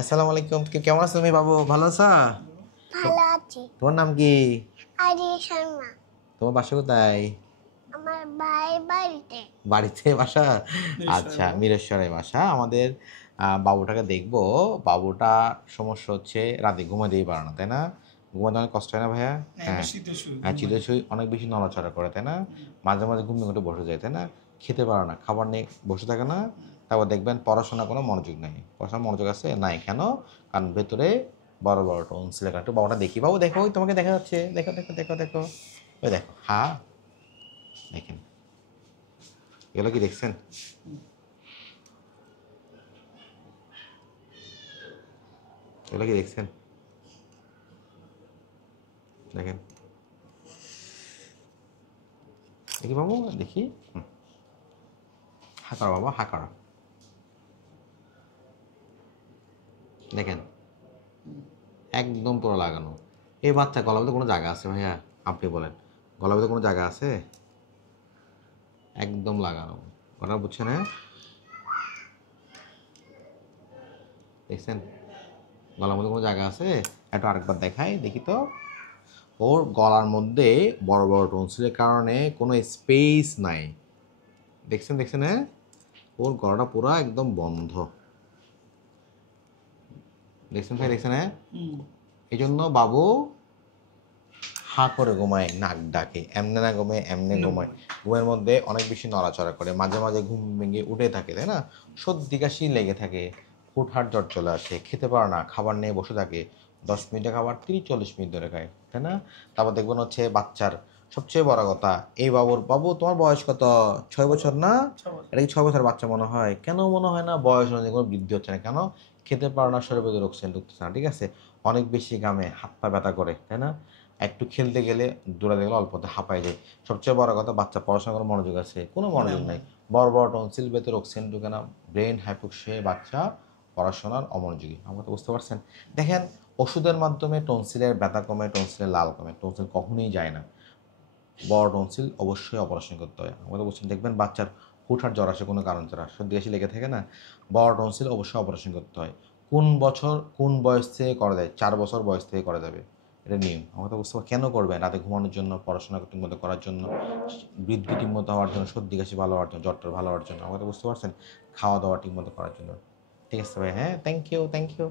আসসালামু আলাইকুম। কেমন আছো তুমি বাবু? ভালো আছো? ভালো আছি। তোমার নাম কি? আরি শর্মা। তোমার বাসা কোথায়? আমার ভাই বাড়িতে। বাড়িতে বাসা? আচ্ছা, মিরেশ্বরে বাসা। আমাদের বাবুটাকে দেখবো। বাবুটা সমস্যা হচ্ছে রাতে ঘুমাতেই পারে না, তাই না? ঘুমাতে অনেক কষ্ট হয় না ভাইয়া? হ্যাঁ, চিতই শুই, অনেক বেশি নড়াচড়া করে, তাই না? মাঝে মাঝে ঘুম ঘুমে বসে যায়, তাই না? খেতে পারে না, খাবার নিয়ে বসে থাকে না। তারপর দেখবেন পড়াশোনা কোনো মনোযোগ নাই। পড়াশোনার মনোযোগ আছে নাই কেন? কারণ ভেতরে বড় বড় টনসিল। একটু বাবুটা দেখি। বাবু দেখো, ওই তোমাকে দেখা যাচ্ছে। দেখো দেখো দেখো দেখো, ওই দেখো, হ্যাঁ দেখেন। এগুলো কি দেখছেন? এগুলো কি দেখছেন? দেখেন, দেখি বাবু, দেখি। হা করো বাবা, হা করো। দেখেন, একদম পুরো লাগানো। এই বাচ্চা গলার মধ্যে কোনো জায়গা আছে ভাইয়া? আপনি বলেন, গলার মধ্যে কোনো জায়গা আছে? একদম লাগানো। কথা বুঝছেন? হ্যাঁ, দেখছেন গলার মধ্যে কোনো জায়গা আছে? একটু আরেকবার দেখাই, দেখি তো। ওর গলার মধ্যে বড় বড় টনসিলের কারণে কোনো স্পেস নাই। দেখছেন দেখছেন? হ্যাঁ, ওর গলাটা পুরো একদম বন্ধ। দেখছেন ভাই, দেখছেন? হ্যাঁ, এই জন্য বাবু হা করে ঘুমায়, নাক ডাকে, এমনে না ঘুমায় এমনে ঘুমায়। ঘুমের মধ্যে অনেক বেশি নড়াচড়া করে, মাঝে মাঝে ঘুম ভেঙে উঠে থাকে, তাই না? সর্দি কাশি লেগে থাকে, হুটহাট জ্বর চলে আসে, খেতে পারে না, খাবার নিয়ে বসে থাকে। 10 মিনিটে খাবার 30-40 মিনিট ধরে খায়, তাই না? তারপর দেখবেন হচ্ছে বাচ্চার সবচেয়ে বড় কথা, এই বাবু তোমার বয়স কত? 6 বছর না? এটা কি 6 বছর বাচ্চা মনে হয়? কেন মনে হয় না? বয়স অনুযায়ী কোনো বৃদ্ধি হচ্ছে না কেন? খেতে পারে না, শরীরে ভেতরে অক্সিজেন ঢুকতেছে না, ঠিক আছে? অনেক বেশি ঘামে, হাত পা ব্যথা করে, তাই না? একটু খেলতে গেলে, দৌড়াতে গেলে অল্পতে হাঁপায় যায়। সবচেয়ে বড় কথা, বাচ্চা পড়াশোনা করার মনোযোগ আছে? কোনো মনোযোগ নাই। বড় বড় টনসিল, ভেতরে অক্সিজেন ঢুকে না, ব্রেন হাইপোক্সিয়া, বাচ্চা পড়াশোনার অমনোযোগী। আমরা তো বুঝতে পারছেন? দেখেন, ওষুধের মাধ্যমে টনসিলের ব্যথা কমে, টনসিলের লাল কমে, টনসিল কখনোই যায় না। বড় টনসিল অবশ্যই অপারেশন করতে হয়। আমরা তো বলছেন, দেখবেন বাচ্চার হুটহাট জ্বর আসে কোনো কারণ ছাড়া, সর্দি কাশি লেগে থাকে না? বড় টনসিল অবশ্যই অপারেশন করতে হয়। কোন বছর কোন বয়স থেকে করা যায়? 4 বছর বয়স থেকে করা যাবে, এটা নিয়ম। আমরা তো বুঝতে পারি কেন করবেন? রাতে ঘুমানোর জন্য, পড়াশোনা ঠিকমতো করার জন্য, বৃদ্ধি ঠিকমতো হওয়ার জন্য, সর্দি কাশি ভালো হওয়ার জন্য, জ্বরটা ভালো হওয়ার জন্য। আমরা তো বুঝতে পারছেন, খাওয়া দাওয়া ঠিকমতো করার জন্য। ঠিক আছে ভাই, হ্যাঁ, থ্যাংক ইউ, থ্যাংক ইউ।